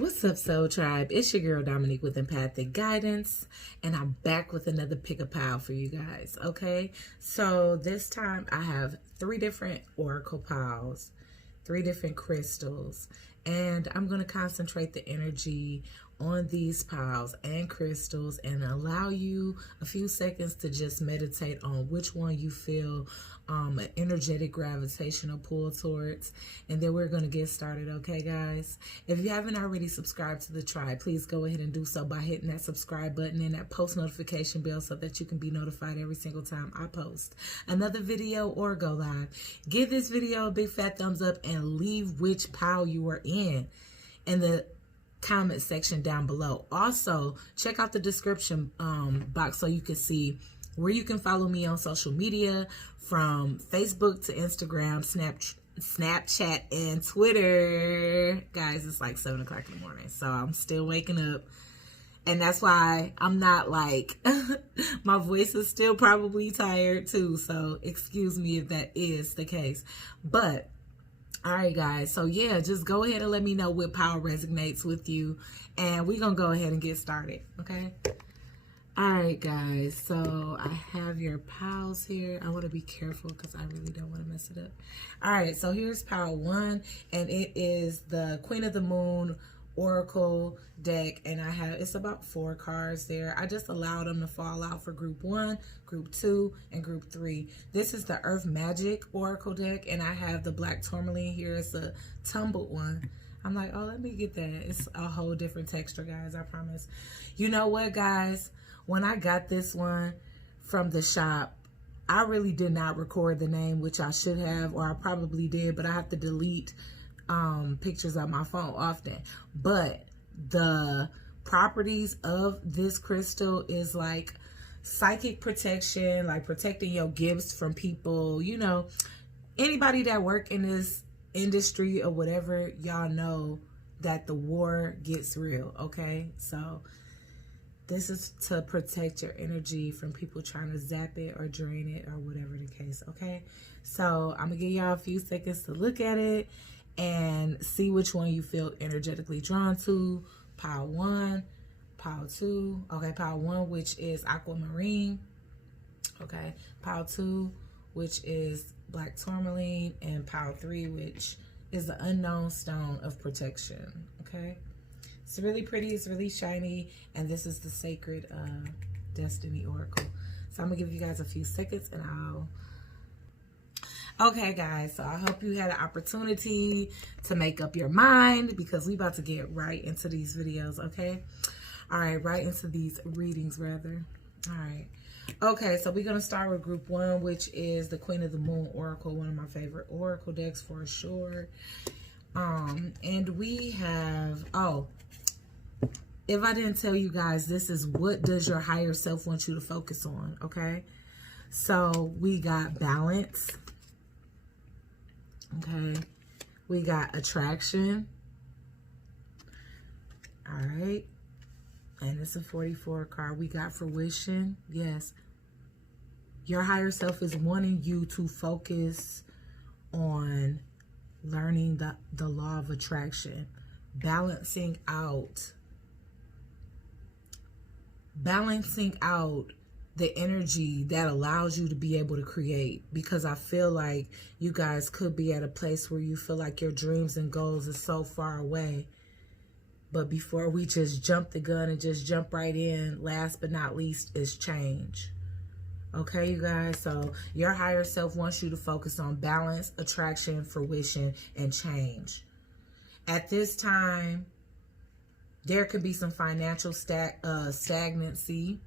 What's up, Soul Tribe? It's your girl Dominique with Empathic Guidance, and I'm back with another pick a pile for you guys. Okay, so this time I have 3 different oracle piles, 3 different crystals, and I'm going to concentrate the energy on these piles and crystals and allow you a few seconds to just meditate on which one you feel an energetic gravitational pull towards, and then we're going to get started. Okay, guys, if you haven't already subscribed to the tribe, please go ahead and do so by hitting that subscribe button and that post notification bell so that you can be notified every single time I post another video or go live. Give this video a big fat thumbs up and leave which pile you are in the comment section down below. Also, check out the description box so you can see where you can follow me on social media, from Facebook to Instagram, Snapchat, and Twitter. Guys, it's like 7 o'clock in the morning, so I'm still waking up. And that's why I'm not like, my voice is still probably tired too. So excuse me if that is the case. But all right, guys, so yeah, just go ahead and let me know what pile resonates with you, and we're gonna go ahead and get started. Okay, all right, guys, so I have your piles here. I want to be careful because I really don't want to mess it up. All right, so here's pile 1, and it is the Queen of the Moon Oracle deck, and it's about 4 cards there. I just allowed them to fall out for group 1, group 2, and group 3. This is the Earth Magic Oracle deck, and I have the Black Tourmaline here. It's a tumbled one. I'm like, oh, let me get that. It's a whole different texture, guys, I promise. You know what, guys? When I got this one from the shop, I really did not record the name, which I should have, or I probably did, but I have to delete pictures on my phone often. But the properties of this crystal is like psychic protection, like protecting your gifts from people. You know, anybody that work in this industry or whatever, y'all know that the war gets real. Okay, so this is to protect your energy from people trying to zap it or drain it or whatever the case. Okay, so I'm gonna give y'all a few seconds to look at it and see which one you feel energetically drawn to. Pile 1, pile 2. Okay, pile 1, which is aquamarine. Okay, pile 2, which is black tourmaline, and pile 3, which is the unknown stone of protection. Okay, it's really pretty, it's really shiny, and this is the sacred destiny oracle. So I'm gonna give you guys a few seconds and Okay, guys, so I hope you had an opportunity to make up your mind, because we about to get right into these videos. Okay, all right, right into these readings rather. All right, okay, so we're gonna start with group 1, which is the Queen of the Moon Oracle, one of my favorite oracle decks for sure. And we have, oh, if I didn't tell you guys, this is what does your higher self want you to focus on. Okay, so we got balance. Okay, we got attraction. All right, and it's a 44 card. We got fruition. Yes, your higher self is wanting you to focus on learning the law of attraction, balancing out the energy that allows you to be able to create. Because I feel like you guys could be at a place where you feel like your dreams and goals are so far away. But before we just jump the gun and just jump right in, last but not least is change. Okay, you guys, so your higher self wants you to focus on balance, attraction, fruition, and change. At this time, there could be some financial stagnancy.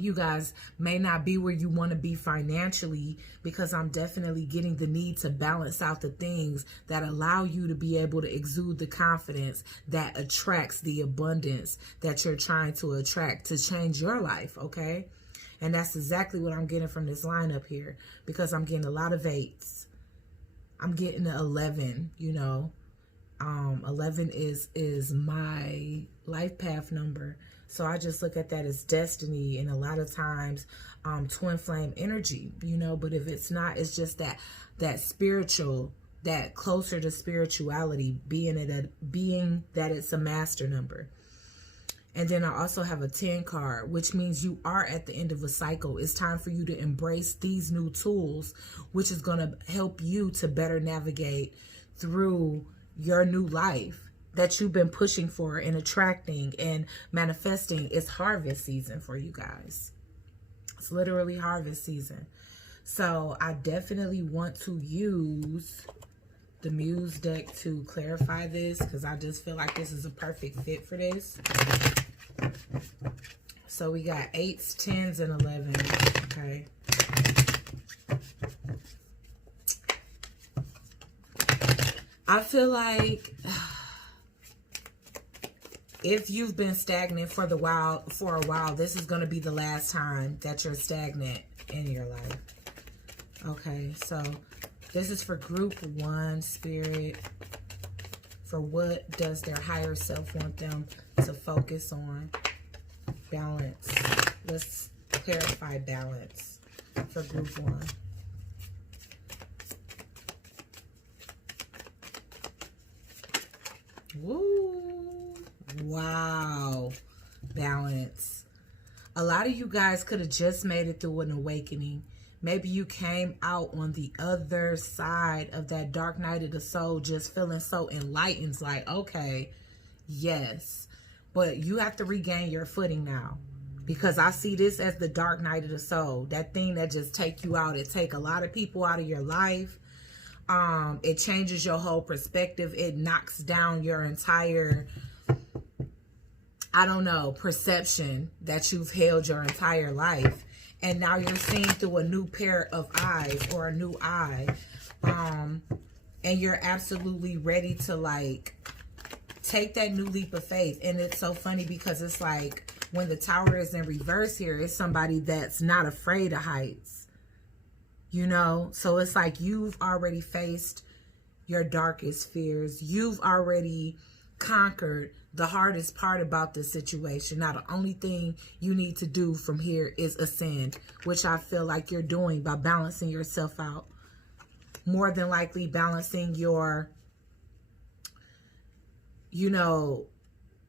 You guys may not be where you want to be financially, because I'm definitely getting the need to balance out the things that allow you to be able to exude the confidence that attracts the abundance that you're trying to attract to change your life. Okay, and that's exactly what I'm getting from this lineup here, because I'm getting a lot of 8s. I'm getting 11. You know, 11 is my life path number. So I just look at that as destiny, and a lot of times twin flame energy, you know. But if it's not, it's just that spiritual that closer to spirituality, being that it's a master number. And then I also have a 10 card, which means you are at the end of a cycle. It's time for you to embrace these new tools, which is going to help you to better navigate through your new life that you've been pushing for and attracting and manifesting. It's harvest season for you guys. It's literally harvest season. So I definitely want to use the Muse deck to clarify this, because I just feel like this is a perfect fit for this. So we got 8s, 10s, and 11s. Okay. I feel like if you've been stagnant for a while, this is going to be the last time that you're stagnant in your life. Okay, so this is for group 1, Spirit. For what does their higher self want them to focus on? Balance. Let's clarify balance for group 1. Woo! Wow. Balance. A lot of you guys could have just made it through an awakening. Maybe you came out on the other side of that dark night of the soul just feeling so enlightened, like, okay, yes. But you have to regain your footing now, because I see this as the dark night of the soul, that thing that just take you out. It take a lot of people out of your life. It changes your whole perspective. It knocks down your entire, I don't know, perception that you've held your entire life. And now you're seeing through a new pair of eyes, or a new eye. And you're absolutely ready to, like, take that new leap of faith. And it's so funny because it's like when the Tower is in reverse here, it's somebody that's not afraid of heights. You know? So it's like you've already faced your darkest fears. You've already conquered the hardest part about this situation. Now, the only thing you need to do from here is ascend, which I feel like you're doing by balancing yourself out. More than likely balancing your, you know,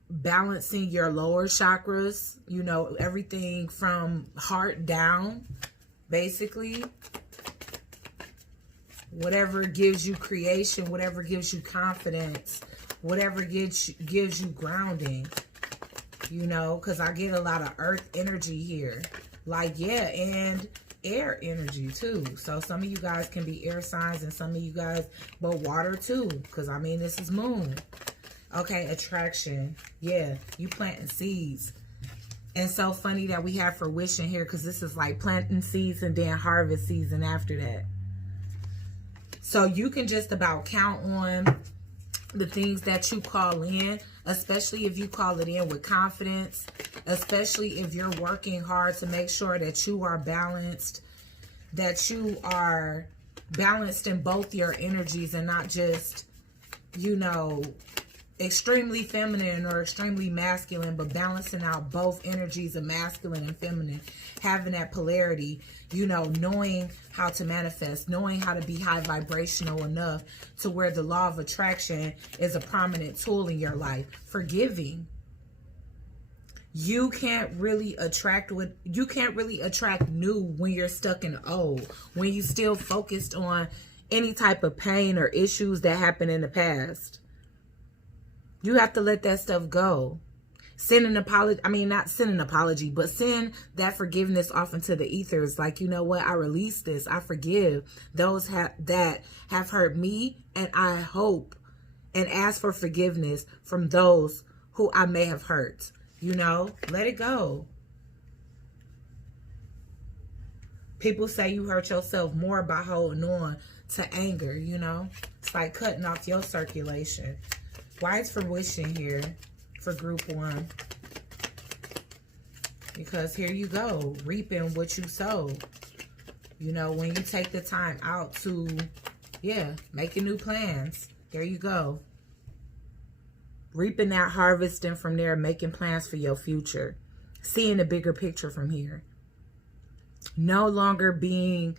balancing your lower chakras, you know, everything from heart down, basically. Whatever gives you creation, whatever gives you confidence, whatever gives you grounding, you know, because I get a lot of earth energy here. Like, yeah, and air energy too. So some of you guys can be air signs, and some of you guys, but water too, because I mean, this is moon. Okay, attraction. Yeah, you planting seeds. And so funny that we have fruition here, because this is like planting seeds and then harvest season after that. So you can just about count on the things that you call in, especially if you call it in with confidence, especially if you're working hard to make sure that you are balanced, that you are balanced in both your energies and not just, you know, extremely feminine or extremely masculine, but balancing out both energies of masculine and feminine, having that polarity, you know, knowing how to manifest, knowing how to be high vibrational enough to where the law of attraction is a prominent tool in your life. Forgiving. You can't really attract new when you're stuck in old, when you still focused on any type of pain or issues that happened in the past. You have to let that stuff go. Send an apology. I mean, not send an apology, but send that forgiveness off into the ethers. Like, you know what? I release this. I forgive those that have hurt me. And I hope and ask for forgiveness from those who I may have hurt. You know, let it go. People say you hurt yourself more by holding on to anger, you know. It's like cutting off your circulation. Why is fruition here for group 1? Because here you go, reaping what you sow. You know, when you take the time out to, yeah, making new plans. There you go. Reaping that harvest, and from there, making plans for your future. Seeing the bigger picture from here. No longer being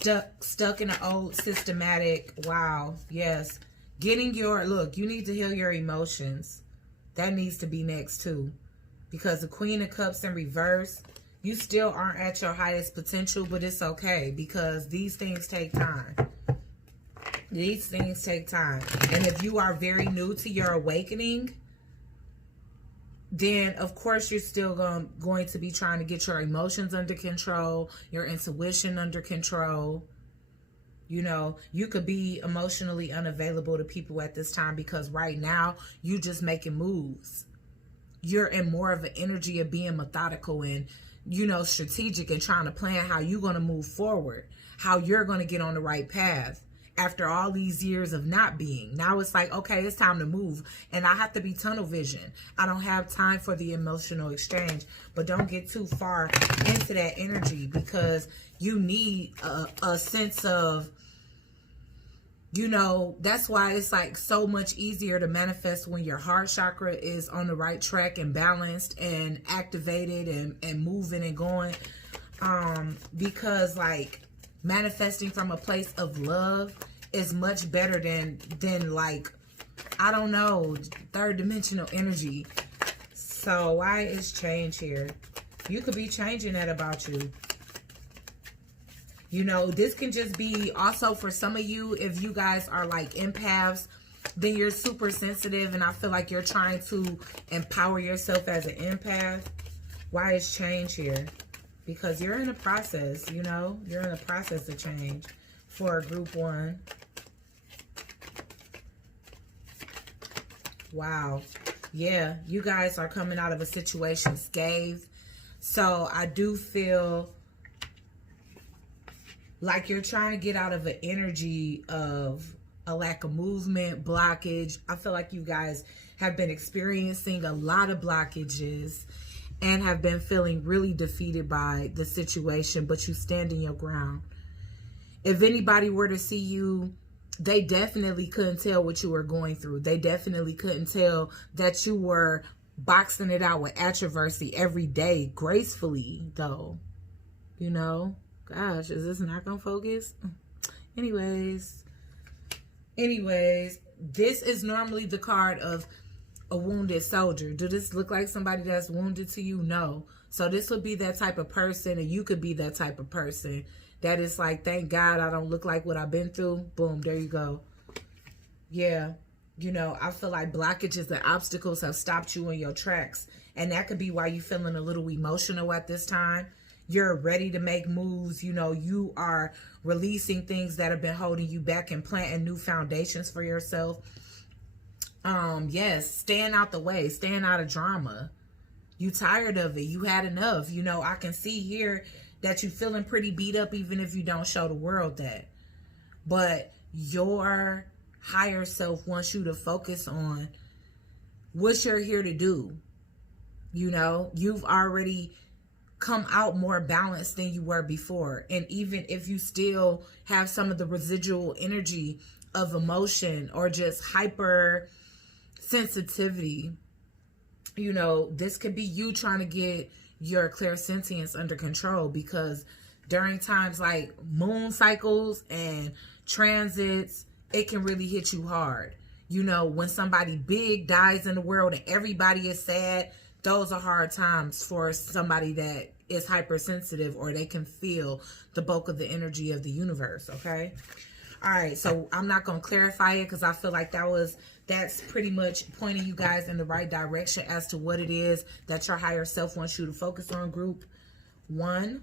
stuck in an old systematic. Wow. Yes. Getting your, look, you need to heal your emotions. That needs to be next too. Because the Queen of Cups in reverse, you still aren't at your highest potential, but it's okay because these things take time. These things take time. And if you are very new to your awakening, then of course you're still going to be trying to get your emotions under control, your intuition under control. You know, you could be emotionally unavailable to people at this time because right now you just making moves. You're in more of an energy of being methodical and, you know, strategic and trying to plan how you're going to move forward, how you're going to get on the right path after all these years of not being. Now it's like, okay, it's time to move. And I have to be tunnel vision. I don't have time for the emotional exchange. But don't get too far into that energy because you need a sense of, you know, that's why it's like so much easier to manifest when your heart chakra is on the right track and balanced and activated and moving and going. Because like manifesting from a place of love is much better than like, I don't know, third dimensional energy. So why is change here? You could be changing that about you. You know, this can just be also for some of you, if you guys are like empaths, then you're super sensitive and I feel like you're trying to empower yourself as an empath. Why is change here? Because you're in a process, you know, you're in a process of change for group one. Wow. Yeah, you guys are coming out of a situation scathed. So I do feel like you're trying to get out of an energy of a lack of movement, blockage. I feel like you guys have been experiencing a lot of blockages and have been feeling really defeated by the situation, but you stand in your ground. If anybody were to see you, they definitely couldn't tell what you were going through. They definitely couldn't tell that you were boxing it out with controversy every day, gracefully, though. You know? Gosh, is this not gonna focus? Anyways, this is normally the card of a wounded soldier. Do this look like somebody that's wounded to you? No. So this would be that type of person, and you could be that type of person that is like, thank God I don't look like what I've been through. Boom, there you go. Yeah, you know, I feel like blockages and obstacles have stopped you in your tracks, and that could be why you're feeling a little emotional at this time. You're ready to make moves. You know, you are releasing things that have been holding you back and planting new foundations for yourself. Yes, staying out the way, staying out of drama. You tired of it. You had enough. You know, I can see here that you're feeling pretty beat up even if you don't show the world that. But your higher self wants you to focus on what you're here to do. You know, you've already come out more balanced than you were before. And even if you still have some of the residual energy of emotion or just hyper sensitivity, you know, this could be you trying to get your clairsentience under control, because during times like moon cycles and transits, it can really hit you hard. You know, when somebody big dies in the world and everybody is sad, those are hard times for somebody that is hypersensitive, or they can feel the bulk of the energy of the universe, okay? All right, so I'm not going to clarify it because I feel like that's pretty much pointing you guys in the right direction as to what it is that your higher self wants you to focus on, group one.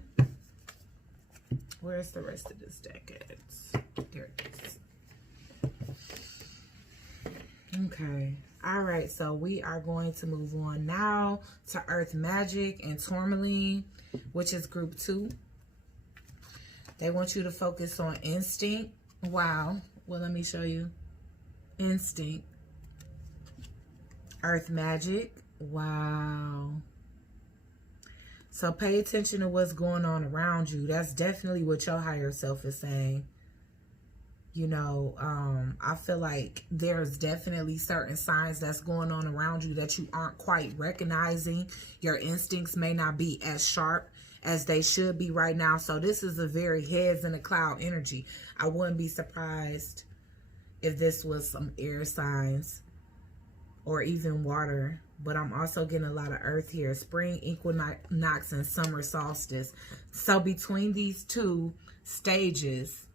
Where's the rest of this deck at? There it is. Okay. All right, so we are going to move on now to Earth Magic and Tourmaline, which is group 2. They want you to focus on instinct. Wow. Well, let me show you. Instinct. Earth Magic. Wow. So pay attention to what's going on around you. That's definitely what your higher self is saying. You know, I feel like there's definitely certain signs that's going on around you that you aren't quite recognizing. Your instincts may not be as sharp as they should be right now. So this is a very heads in the cloud energy. I wouldn't be surprised if this was some air signs or even water. But I'm also getting a lot of earth here. Spring equinox and summer solstice. So between these two stages,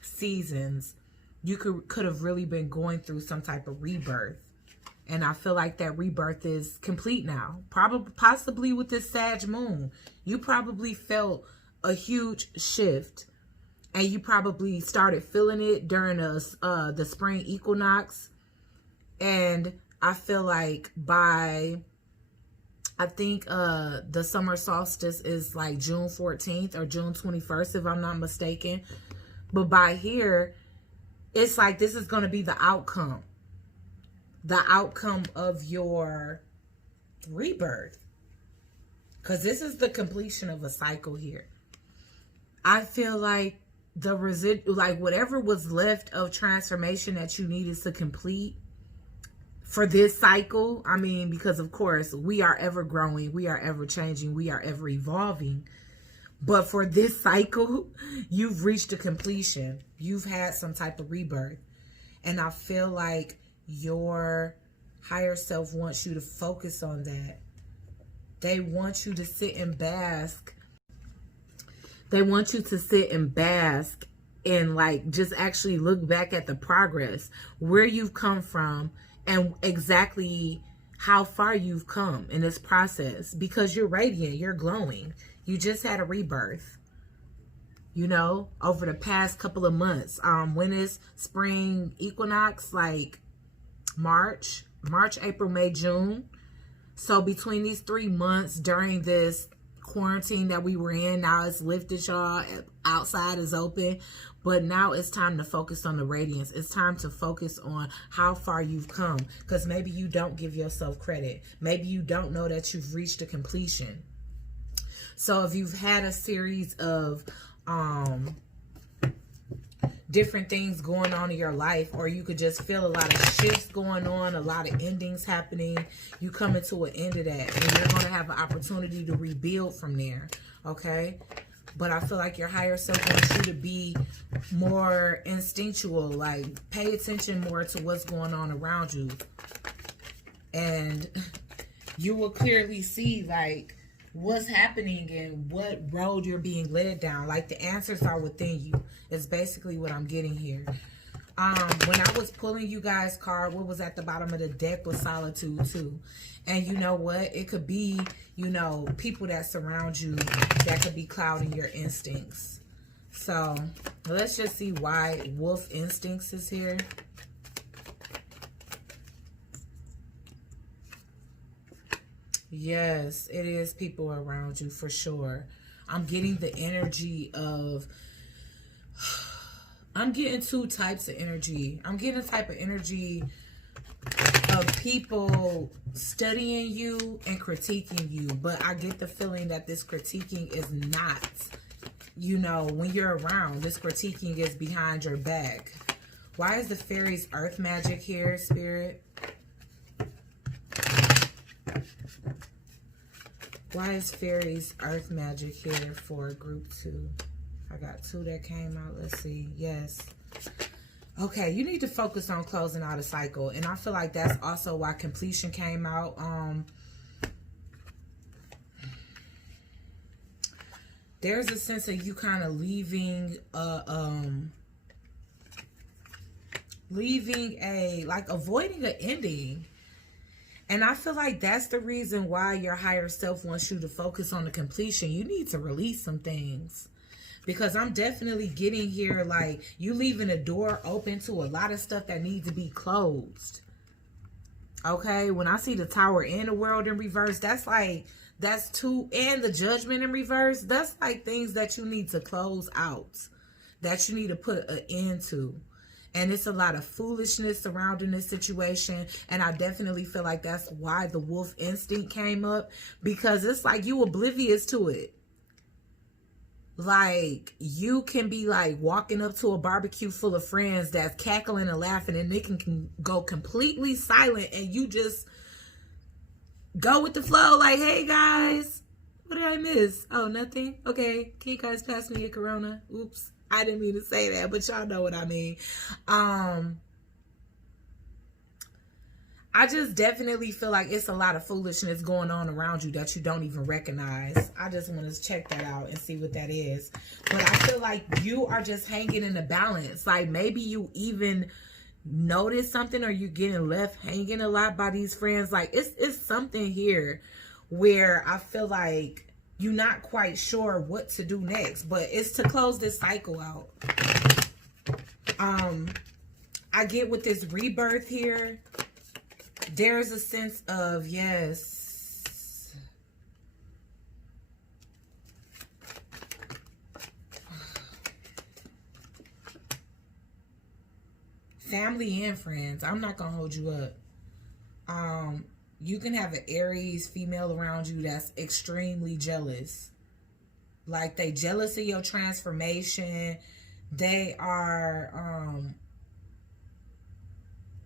seasons, you could have really been going through some type of rebirth. And I feel like that rebirth is complete now. Possibly with this Sag moon. You probably felt a huge shift. And you probably started feeling it during the spring equinox. And I feel like by, I think the summer solstice is like June 14th or June 21st, if I'm not mistaken. But by here, it's like this is going to be the outcome. The outcome of your rebirth. Because this is the completion of a cycle here. I feel like the like whatever was left of transformation that you needed to complete for this cycle. I mean, because of course we are ever growing, we are ever changing, we are ever evolving. But for this cycle, you've reached a completion. You've had some type of rebirth. And I feel like your higher self wants you to focus on that. They want you to sit and bask. They want you to sit and bask and like just actually look back at the progress, where you've come from and exactly how far you've come in this process, because you're radiant, you're glowing. You just had a rebirth, you know, over the past couple of months. When is spring equinox? Like March, April, May, June. So between these 3 months during this quarantine that we were in, now it's lifted, y'all. Outside is open. But now it's time to focus on the radiance. It's time to focus on how far you've come. Because maybe you don't give yourself credit. Maybe you don't know that you've reached a completion. So if you've had a series of different things going on in your life, or you could just feel a lot of shifts going on, a lot of endings happening, you come into an end of that, and you're going to have an opportunity to rebuild from there, okay? But I feel like your higher self wants you to be more instinctual, like pay attention more to what's going on around you. And you will clearly see like what's happening and what road you're being led down. Like the answers are within you. It's basically what I'm getting here. When I was pulling you guys card, what was at the bottom of the deck was solitude too. And you know what? It could be, you know, people that surround you that could be clouding your instincts. So let's just see why wolf instincts is here. Yes, it is people around you for sure. I'm getting the energy of, I'm getting two types of energy. I'm getting a type of energy of people studying you and critiquing you. But I get the feeling that this critiquing is not, you know, when you're around, this critiquing is behind your back. Why is the fairies earth magic here, Spirit? Why is fairies earth magic here for group 2? I got 2 that came out. Let's see. Yes. Okay, you need to focus on closing out a cycle. And I feel like that's also why completion came out. There's a sense of you kind of leaving avoiding an ending. And I feel like that's the reason why your higher self wants you to focus on the completion. You need to release some things. Because I'm definitely getting here like you leaving a door open to a lot of stuff that needs to be closed. Okay? When I see the Tower and the World in reverse, that's like, that's two, and the Judgment in reverse, that's like things that you need to close out. That you need to put an end to. And it's a lot of foolishness surrounding this situation. And I definitely feel like that's why the wolf instinct came up. Because it's like you oblivious to it. Like, you can be like walking up to a barbecue full of friends that's cackling and laughing. And they can go completely silent. And you just go with the flow. Like, hey guys, What did I miss? Oh, nothing? Okay. Can you guys pass me a Corona? Oops. I didn't mean to say that, but y'all know what I mean. I just definitely feel like it's a lot of foolishness going on around you that you don't even recognize. I just want to check that out and see what that is. But I feel like you are just hanging in the balance. Like maybe you even notice something, or you're getting left hanging a lot by these friends. Like it's something here where I feel like you're not quite sure what to do next. But it's to close this cycle out. I get with this rebirth here. There's a sense of, yes, family and friends. I'm not gonna hold you up. You can have an Aries female around you that's extremely jealous. Like they jealous of your transformation. They are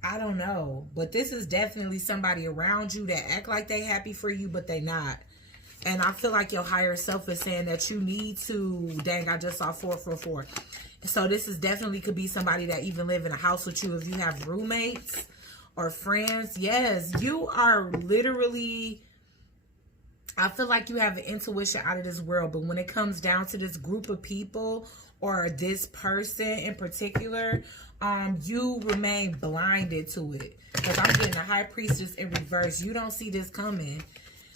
I don't know, but this is definitely somebody around you that act like they happy for you, but they not. And I feel like your higher self is saying that you need to, dang, I just saw 444. So this is definitely could be somebody that even live in a house with you if you have roommates or friends. Yes, you are literally, I feel like you have an intuition out of this world, but when it comes down to this group of people or this person in particular, you remain blinded to it. Because I'm getting a high priestess in reverse. You don't see this coming.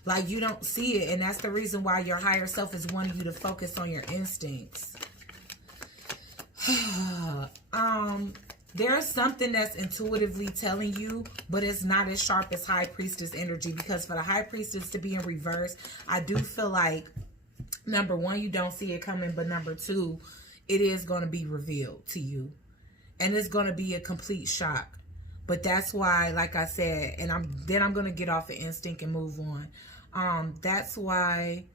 Like, you don't see it. And that's the reason why your higher self is wanting you to focus on your instincts. There's something that's intuitively telling you, but it's not as sharp as high priestess energy. Because for the high priestess to be in reverse, I do feel like, number one, you don't see it coming. But number two, it is going to be revealed to you. And it's going to be a complete shock. But that's why, like I said, and I'm going to get off of instinct and move on. That's why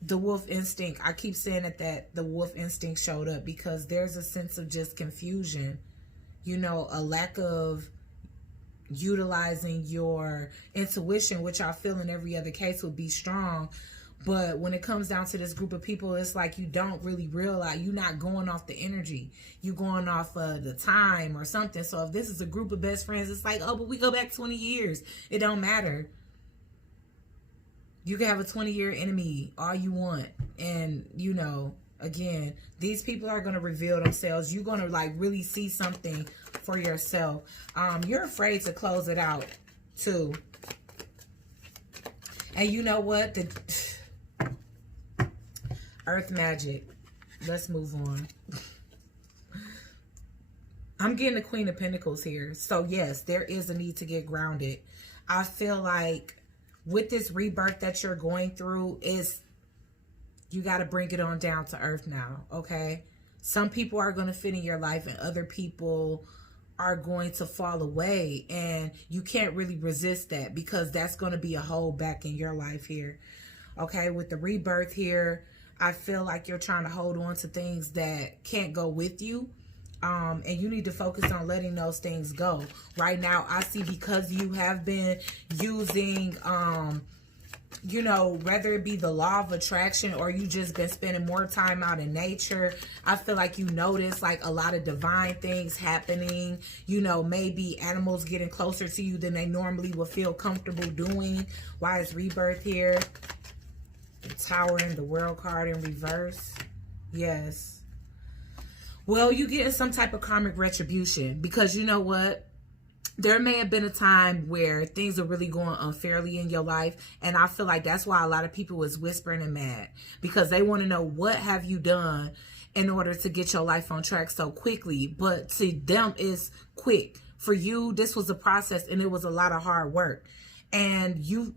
the wolf instinct, I keep saying that the wolf instinct showed up, because there's a sense of just confusion. You know, a lack of utilizing your intuition, which I feel in every other case would be strong. But when it comes down to this group of people, it's like you don't really realize, you're not going off the energy. You're going off of the time or something. So if this is a group of best friends, it's like, oh, but we go back 20 years. It don't matter. You can have a 20-year enemy all you want. And, you know, again, these people are going to reveal themselves. You're going to, like, really see something for yourself. You're afraid to close it out, too. And you know what? The Earth magic. Let's move on. I'm getting the Queen of Pentacles here. So yes, there is a need to get grounded. I feel like with this rebirth that you're going through, you got to bring it on down to earth now. Okay. Some people are going to fit in your life and other people are going to fall away, and you can't really resist that, because that's going to be a hole back in your life here. Okay. With the rebirth here, I feel like you're trying to hold on to things that can't go with you. And you need to focus on letting those things go. Right now, I see, because you have been using, you know, whether it be the law of attraction or you just been spending more time out in nature, I feel like you notice like a lot of divine things happening. You know, maybe animals getting closer to you than they normally would feel comfortable doing. Why is rebirth here? The Tower and the World card in reverse. Yes. Well, you getting some type of karmic retribution, because you know what? There may have been a time where things are really going unfairly in your life. And I feel like that's why a lot of people was whispering and mad, because they want to know, what have you done in order to get your life on track so quickly? But to them, it's quick. For you, this was a process, and it was a lot of hard work. And you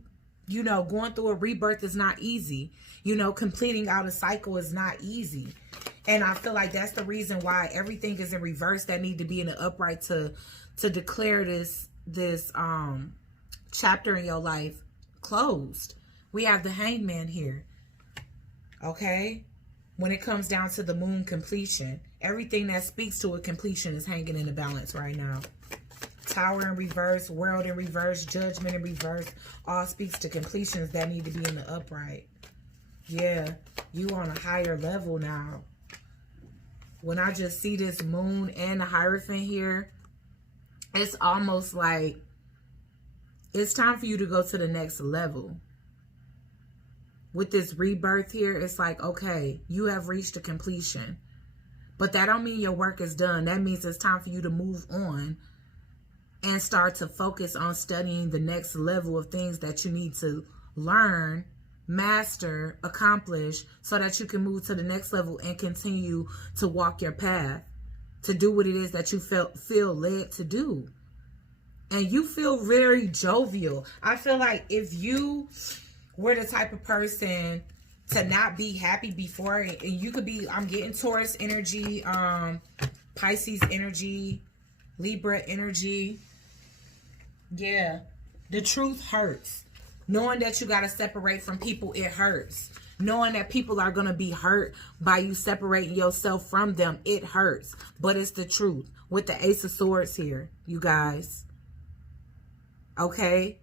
know, going through a rebirth is not easy. You know, completing out a cycle is not easy. And I feel like that's the reason why everything is in reverse that need to be in the upright to declare this chapter in your life closed. We have the Hangman here. Okay? When it comes down to the moon completion, everything that speaks to a completion is hanging in the balance right now. Tower in reverse, World in reverse, Judgment in reverse. All speaks to completions that need to be in the upright. Yeah, you on a higher level now. When I just see this Moon and the Hierophant here, it's almost like it's time for you to go to the next level. With this rebirth here, it's like, okay, you have reached a completion. But that don't mean your work is done. That means it's time for you to move on and start to focus on studying the next level of things that you need to learn, master, accomplish, so that you can move to the next level and continue to walk your path, to do what it is that you feel led to do. And you feel very jovial. I feel like if you were the type of person to not be happy before, and you could be, I'm getting Taurus energy, Pisces energy, Libra energy. Yeah, the truth hurts. Knowing that you got to separate from people, it hurts. Knowing that people are going to be hurt by you separating yourself from them, it hurts. But it's the truth. With the Ace of Swords here, you guys. Okay?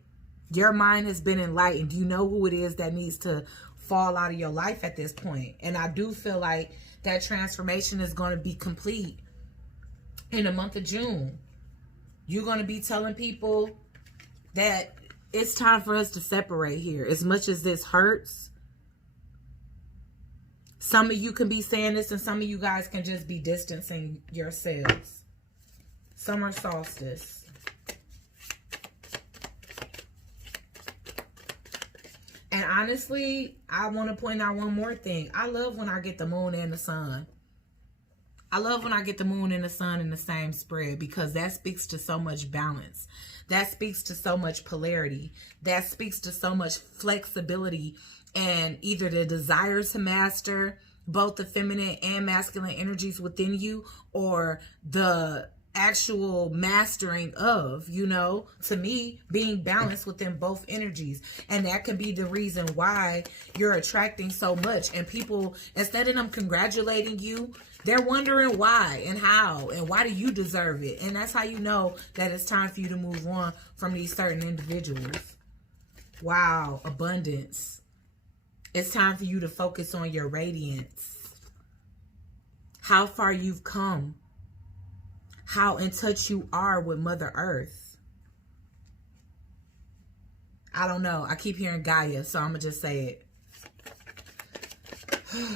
Your mind has been enlightened. You know who it is that needs to fall out of your life at this point. And I do feel like that transformation is going to be complete in the month of June. You're going to be telling people that it's time for us to separate here. As much as this hurts, some of you can be saying this and some of you guys can just be distancing yourselves. Summer solstice. And honestly, I want to point out one more thing. I love when I get the moon and the sun. I love when I get the moon and the sun in the same spread, because that speaks to so much balance. That speaks to so much polarity. That speaks to so much flexibility and either the desire to master both the feminine and masculine energies within you, or the actual mastering of, you know, to me, being balanced within both energies. And that can be the reason why you're attracting so much. And people, instead of them congratulating you, they're wondering why and how and why do you deserve it. And that's how you know that it's time for you to move on from these certain individuals. Wow, abundance. It's time for you to focus on your radiance. How far you've come. How in touch you are with Mother Earth. I don't know. I keep hearing Gaia, so I'm going to just say it.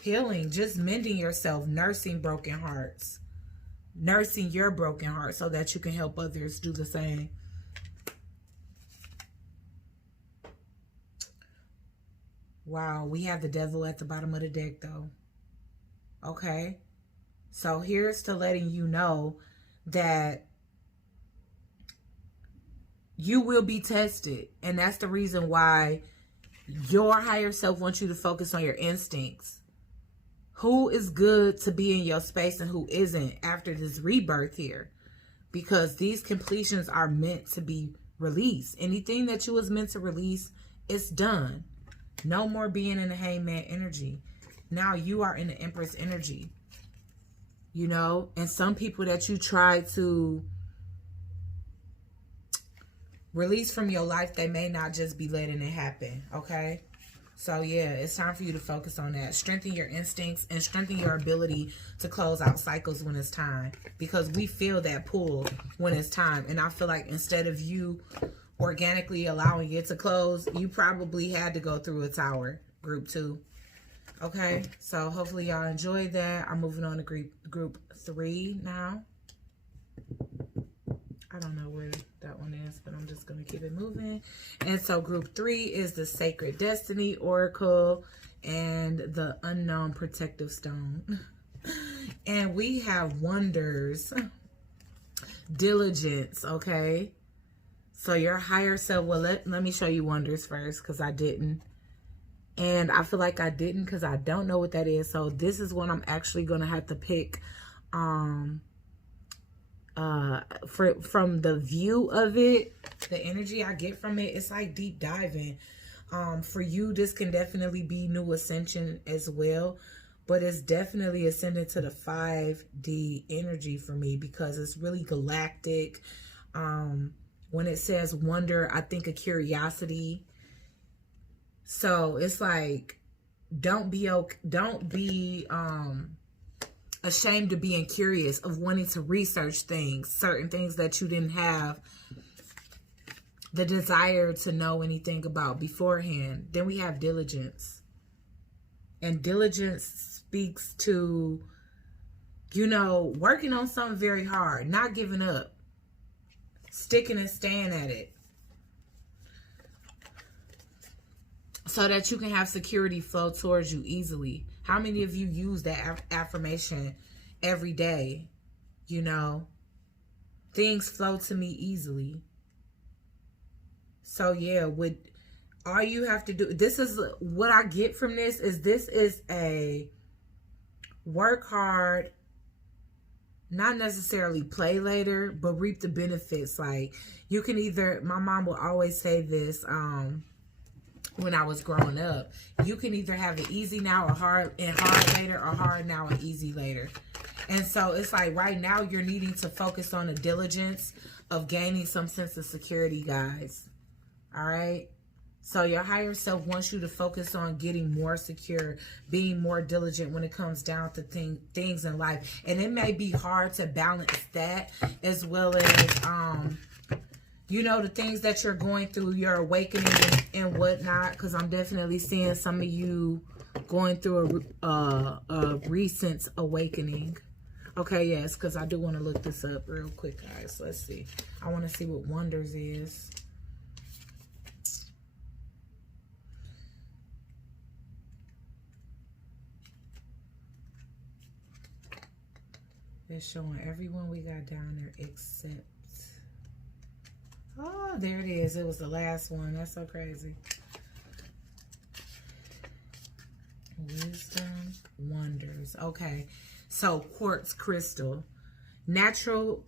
Healing, just mending yourself, nursing broken hearts. Nursing your broken heart so that you can help others do the same. Wow, we have the Devil at the bottom of the deck though. Okay. So here's to letting you know that you will be tested. And that's the reason why your higher self wants you to focus on your instincts. Who is good to be in your space and who isn't after this rebirth here. Because these completions are meant to be released. Anything that you was meant to release, it's done. No more being in the Hangman energy. Now you are in the Empress energy. You know, and some people that you try to release from your life, they may not just be letting it happen, okay? So, yeah, it's time for you to focus on that. Strengthen your instincts and strengthen your ability to close out cycles when it's time. Because we feel that pull when it's time. And I feel like instead of you organically allowing it to close, you probably had to go through a tower, group 2. Okay, so hopefully y'all enjoyed that. I'm moving on to group 3 now. I don't know where that one is, but I'm just going to keep it moving. And so group 3 is the Sacred Destiny Oracle and the Unknown Protective Stone. And we have Wonders, Diligence, okay? So your higher self, well, let me show you Wonders first, because I didn't. And I feel like I didn't because I don't know what that is. So this is what I'm actually going to have to pick from the view of it. The energy I get from it, it's like deep diving. For you, this can definitely be new ascension as well. but it's definitely ascending to the 5D energy for me because it's really galactic. When it says wonder, I think of curiosity. So it's like, don't be ashamed of being curious, of wanting to research things, certain things that you didn't have the desire to know anything about beforehand. Then we have diligence. And diligence speaks to, you know, working on something very hard, not giving up, sticking and staying at it, so that you can have security flow towards you easily. How many of you use that affirmation every day? You know, things flow to me easily. So yeah, all you have to do, this is what I get from this is a work hard, not necessarily play later, but reap the benefits. Like, you can either, my mom will always say this, when I was growing up, you can either have it easy now or hard later, or hard now and easy later. And so it's like right now you're needing to focus on the diligence of gaining some sense of security, guys. All right. So your higher self wants you to focus on getting more secure, being more diligent when it comes down to things in life. And it may be hard to balance that, as well as, you know, the things that you're going through, your awakening and whatnot, because I'm definitely seeing some of you going through a recent awakening. Okay, yes, because I do want to look this up real quick, guys. Let's see. I want to see what wonders is. It's showing everyone we got down there except... Oh, there it is. It was the last one. That's so crazy. Wisdom, wonders. Okay. So, quartz crystal. Natural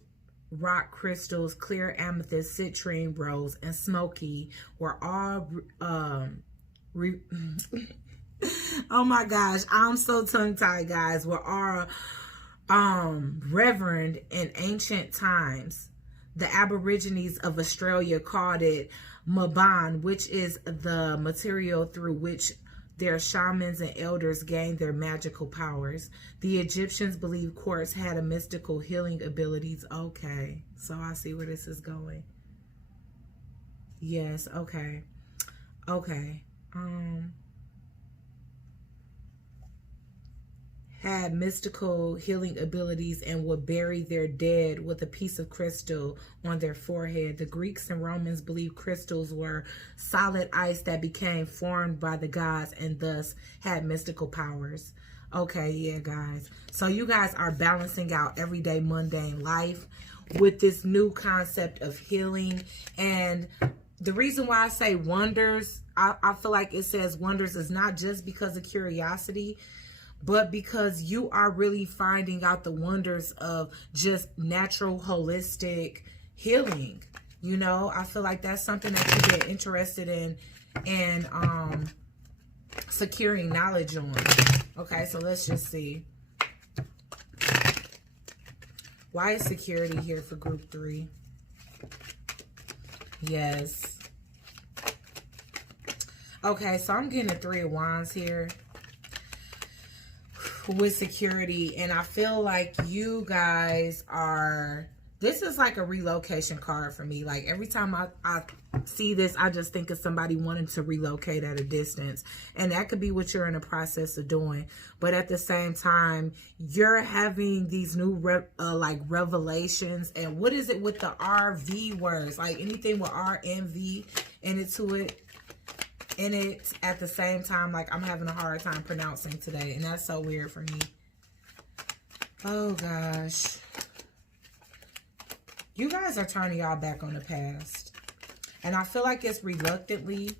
rock crystals, clear amethyst, citrine, rose, and smoky were all... oh my gosh. I'm so tongue-tied, guys. Were all reverend in ancient times. The Aborigines of Australia called it Maban, which is the material through which their shamans and elders gained their magical powers. The Egyptians believed quartz had a mystical healing abilities. Okay, so I see where this is going. Yes, okay. Okay. Had mystical healing abilities and would bury their dead with a piece of crystal on their forehead. The Greeks and Romans believed crystals were solid ice that became formed by the gods and thus had mystical powers. Okay, yeah, guys. So you guys are balancing out everyday mundane life with this new concept of healing. And the reason why I say wonders, I feel like it says wonders is not just because of curiosity, but because you are really finding out the wonders of just natural holistic healing. You know, I feel like that's something that you get interested in and securing knowledge on. Okay, so let's just see. Why is security here for group 3? Yes. Okay, so I'm getting a 3 of Wands here with security, and I feel like you guys are, this is like a relocation card for me. Like every time I see this, I just think of somebody wanting to relocate at a distance, and that could be what you're in the process of doing. But at the same time, you're having these new like revelations. And what is it with the RV words? Like anything with R and V in it to it. And it's at the same time, like I'm having a hard time pronouncing today. And that's so weird for me. Oh, gosh. You guys are turning y'all back on the past. And I feel like it's reluctantly.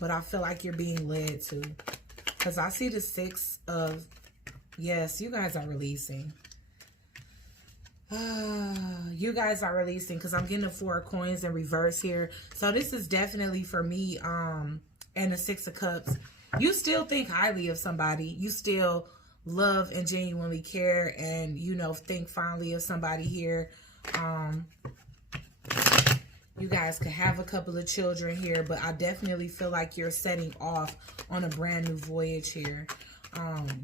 But I feel like you're being led to. Because I see the 6 of... Yes, you guys are releasing. You guys are releasing, because I'm getting the 4 of coins in reverse here. So this is definitely for me, and the 6 of cups. You still think highly of somebody. You still love and genuinely care, and, you know, think fondly of somebody here. You guys could have a couple of children here, but I definitely feel like you're setting off on a brand new voyage here.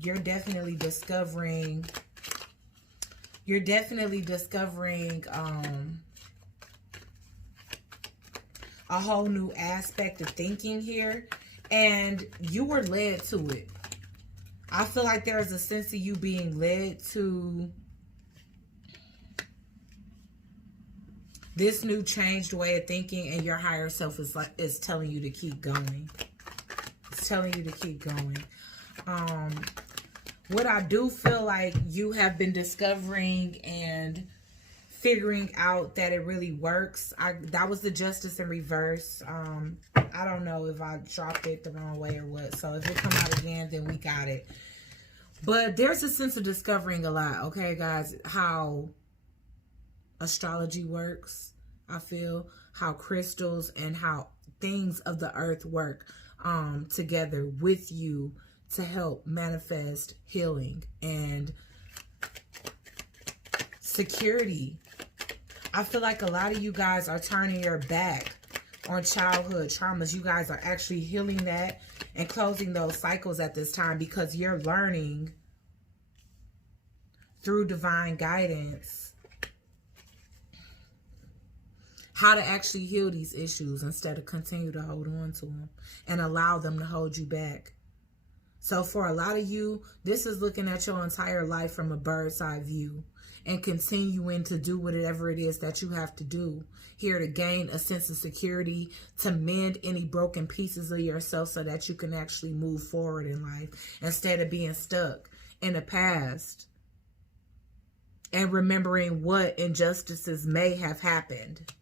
You're definitely discovering a whole new aspect of thinking here, and you were led to it. I feel like there's a sense of you being led to this new changed way of thinking, and your higher self is telling you to keep going. It's telling you to keep going. What I do feel like you have been discovering and figuring out that it really works. That was the Justice in reverse. I don't know if I dropped it the wrong way or what. So if it come out again, then we got it. But there's a sense of discovering a lot, okay, guys? How astrology works, I feel. How crystals and how things of the earth work together with you to help manifest healing and security. I feel like a lot of you guys are turning your back on childhood traumas. You guys are actually healing that and closing those cycles at this time, because you're learning through divine guidance how to actually heal these issues instead of continue to hold on to them and allow them to hold you back. So for a lot of you, this is looking at your entire life from a bird's eye view and continuing to do whatever it is that you have to do here to gain a sense of security, to mend any broken pieces of yourself so that you can actually move forward in life instead of being stuck in the past and remembering what injustices may have happened.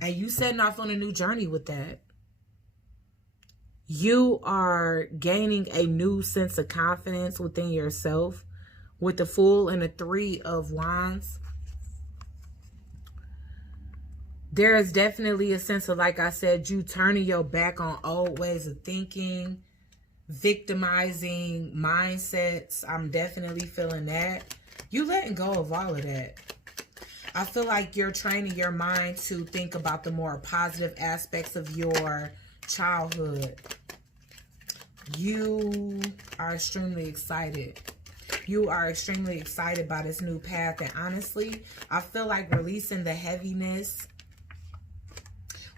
And you setting off on a new journey with that. You are gaining a new sense of confidence within yourself with the Fool and the 3 of Wands. There is definitely a sense of, like I said, you turning your back on old ways of thinking, victimizing mindsets. I'm definitely feeling that. You letting go of all of that. I feel like you're training your mind to think about the more positive aspects of your childhood. You are extremely excited. You are extremely excited by this new path. And honestly, I feel like releasing the heaviness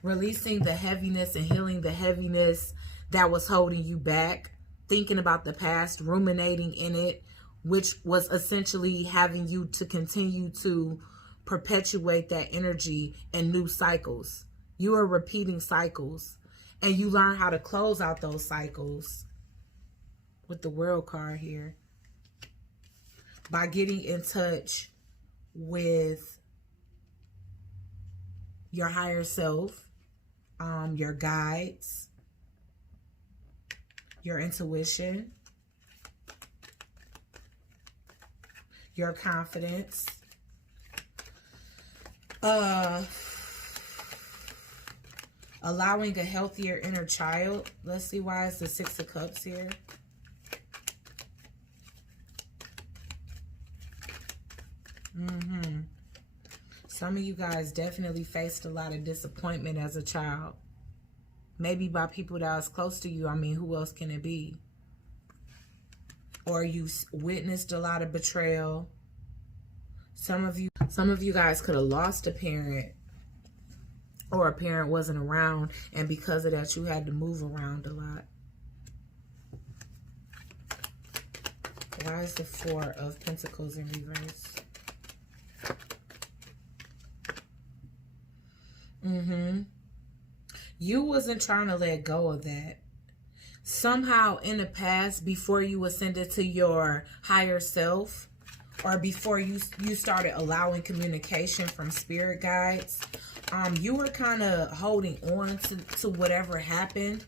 and healing the heaviness that was holding you back, thinking about the past, ruminating in it, which was essentially having you to continue to perpetuate that energy in new cycles. You are repeating cycles, and you learn how to close out those cycles with the World card here by getting in touch with your higher self, your guides, your intuition, your confidence. Allowing a healthier inner child. Let's see why it's the 6 of Cups here. Some of you guys definitely faced a lot of disappointment as a child. Maybe by people that was close to you. I mean, who else can it be? Or you witnessed a lot of betrayal. Some of you guys could have lost a parent, or a parent wasn't around, and because of that, you had to move around a lot. Why is the 4 of Pentacles in reverse? You wasn't trying to let go of that. Somehow in the past, before you ascended to your higher self, or before you started allowing communication from spirit guides, you were kind of holding on to whatever happened.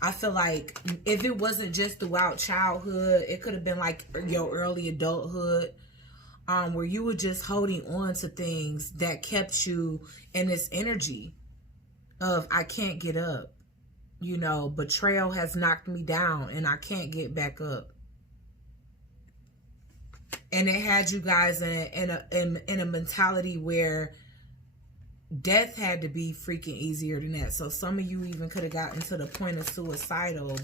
I feel like if it wasn't just throughout childhood, it could have been like your early adulthood. where you were just holding on to things that kept you in this energy of, I can't get up. You know, betrayal has knocked me down and I can't get back up. And it had you guys in a mentality where death had to be freaking easier than that. So some of you even could have gotten to the point of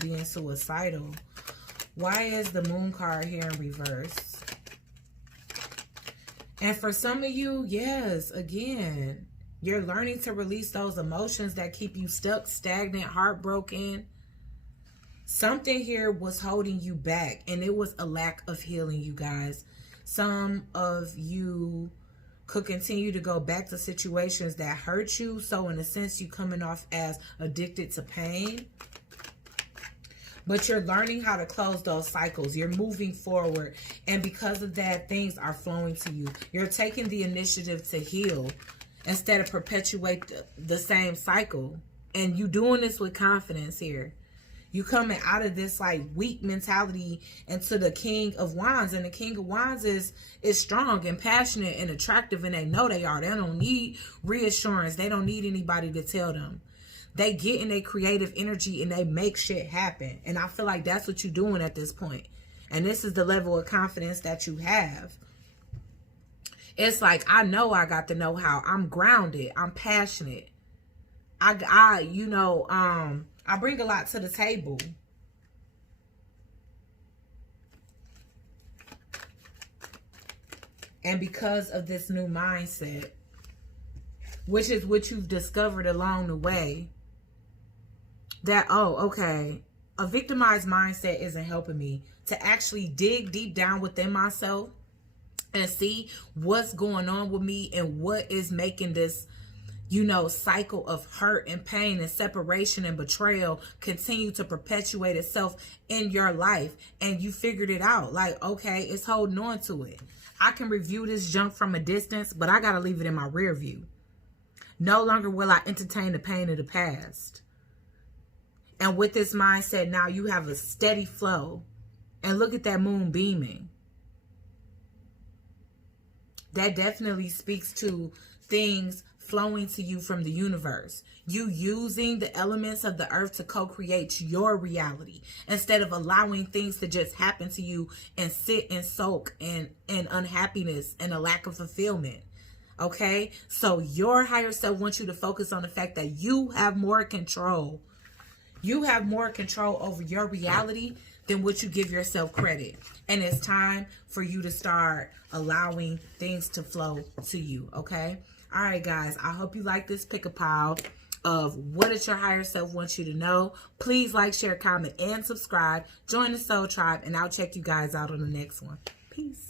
being suicidal. Why is the Moon card here in reverse? And for some of you, yes, again, you're learning to release those emotions that keep you stuck, stagnant, heartbroken. Something here was holding you back, and it was a lack of healing, you guys. Some of you could continue to go back to situations that hurt you. So in a sense, you coming off as addicted to pain. But you're learning how to close those cycles. You're moving forward. And because of that, things are flowing to you. You're taking the initiative to heal instead of perpetuate the same cycle. And you doing this with confidence here. You coming out of this like weak mentality into the King of Wands. And the King of Wands is strong and passionate and attractive. And they know they are. They don't need reassurance. They don't need anybody to tell them. They get in their creative energy and they make shit happen. And I feel like that's what you're doing at this point. And this is the level of confidence that you have. It's like, I know I got the know-how. I'm grounded. I'm passionate. I bring a lot to the table. And because of this new mindset, which is what you've discovered along the way, that, oh, okay, a victimized mindset isn't helping me to actually dig deep down within myself and see what's going on with me and what is making this, you know, cycle of hurt and pain and separation and betrayal continue to perpetuate itself in your life. And you figured it out. Like, okay, it's holding on to it. I can review this junk from a distance, but I got to leave it in my rear view. No longer will I entertain the pain of the past. And with this mindset, now you have a steady flow. And look at that moon beaming. That definitely speaks to things flowing to you from the universe. You using the elements of the earth to co-create your reality instead of allowing things to just happen to you and sit and soak in unhappiness and a lack of fulfillment. Okay? So your higher self wants you to focus on the fact that you have more control. You have more control over your reality than what you give yourself credit. And it's time for you to start allowing things to flow to you, okay? All right, guys, I hope you like this pick-a-pile of what does your higher self wants you to know. Please like, share, comment, and subscribe. Join the Soul Tribe, and I'll check you guys out on the next one. Peace.